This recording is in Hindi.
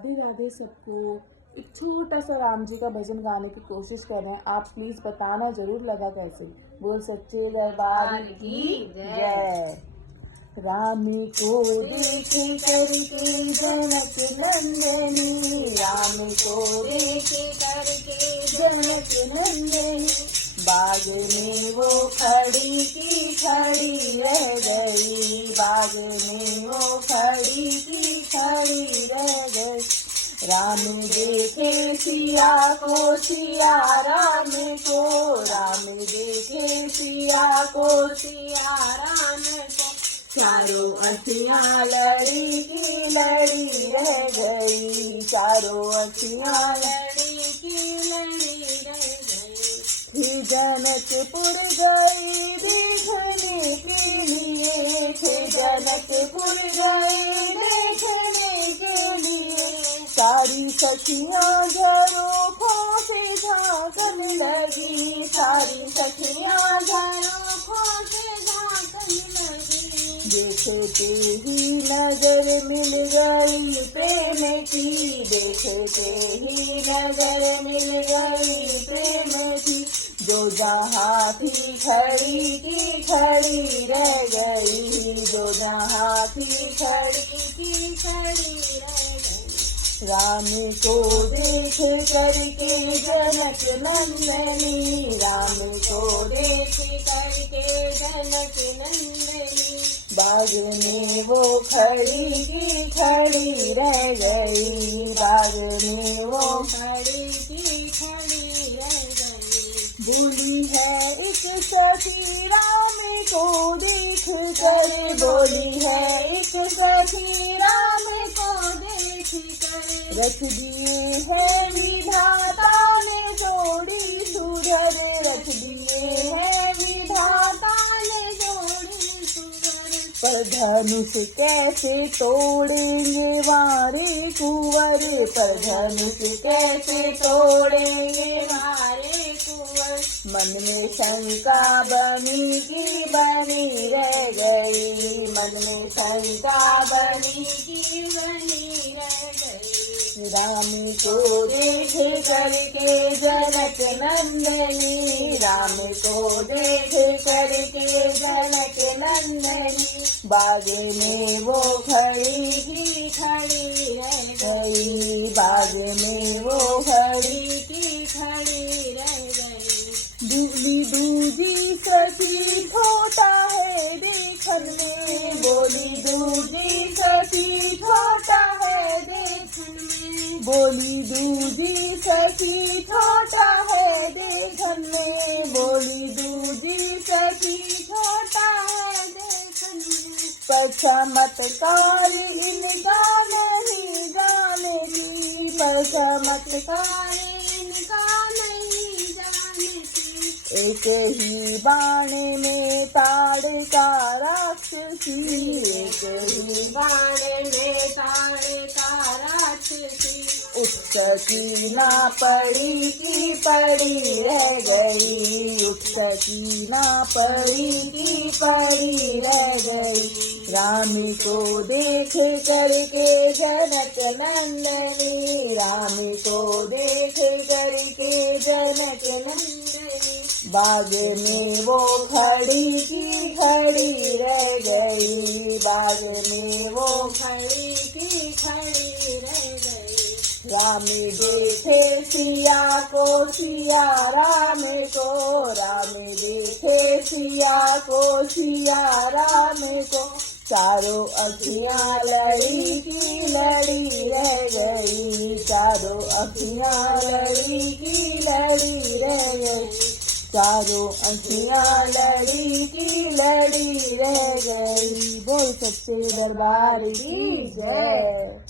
राधे राधे सबको। एक छोटा सा राम जी का भजन गाने की कोशिश कर रहे हैं, आप प्लीज बताना जरूर लगा कैसे। बोल सच्चे दरबार की जय। राम को देख करके जनक नंदनी, राम को देख करके जनक नंदनी, बाग में वो खड़ी की खड़ी रह गई, बाग में वो खड़ी की खड़ी रह गई। राम देखे सिया को, सिया राम को, राम देखे सिया को, सिया राम को, चारों अखियाँ लड़ी की लड़ी रह गई, चारों अखियाँ लड़ी की लड़ी रह गई। जनकपुर गई देखने के लिए, जनकपुर गई देखने के लिए, सारी सखियाँ झरोखों से झांकन लगी, सारी सखियाँ झरोखों से झांकन लगी। देखते ही नजर मिल गई प्रेम की, देखते ही नजर मिल गई प्रेम की, जो जहाँ थी खड़ी की खड़ी रह गई, जो जहाँ थी खड़ी की खड़ी रह गई। राम को देख करके जनक नंदनी, राम को देख करके जनक नंदनी, बाग में वो खड़ी की खड़ी रह गई, बाग में वो खड़ी की खड़ी रह गई। बोली है एक सखी राम को देख कर, बोली है एक सखी राम को देख कर, रख दिए है विधाता ने जोड़ी सुधर, रख दिए है विधाता ने जोड़ी सुधर। पर धनुष कैसे तोड़ेंगे वारे कुंवर, पर धनुष कैसे तोड़ेंगे वारे कुंवर, मन में शंका बनी की बनी रह गई, मन में शंका बनी की बनी रह गई। राम को देख करके जनक नंदनी, राम को देख करके जनक नंदनी, बाग में वो खड़ी की खड़ी रह गई, बाग में वो खड़ी की खड़ी रह गई। दूली दूजी सखी छोटा है देखन में, बोली दूजी सखी छोटा है देखन में, बोली दूजी सखी छोटा है देखन में, बोली दूजी सखी छोटा है देखन में। पर चमत्कार इनका नहीं जाने की, पर चमत्कार इनका नहीं जाने की, एक ही बाणे में ताड़ का राक्षसी, एक ही बाणे में ताड़ का राक्षसी, उत्सकी ना पड़ी की पड़ी रह गई, उत्सकी ना पड़ी की पड़ी रह गई। राम को देख करके जनक नंदनी, राम को देख करके जनक नंदनी, बाग में वो खड़ी की खड़ी रह गई, बाग में वो खड़ी की खड़ी रह गई। राम देखे सिया को, सिया राम को, राम देखे सिया को, सिया राम को, चारों अखियाँ लड़ी की लड़ी रह गई, चारों अखियाँ लड़ी की लड़ी रह गई, चारों अखियाँ लड़ी की लड़ी रह गई। बोल सच्चे दरबार की जय।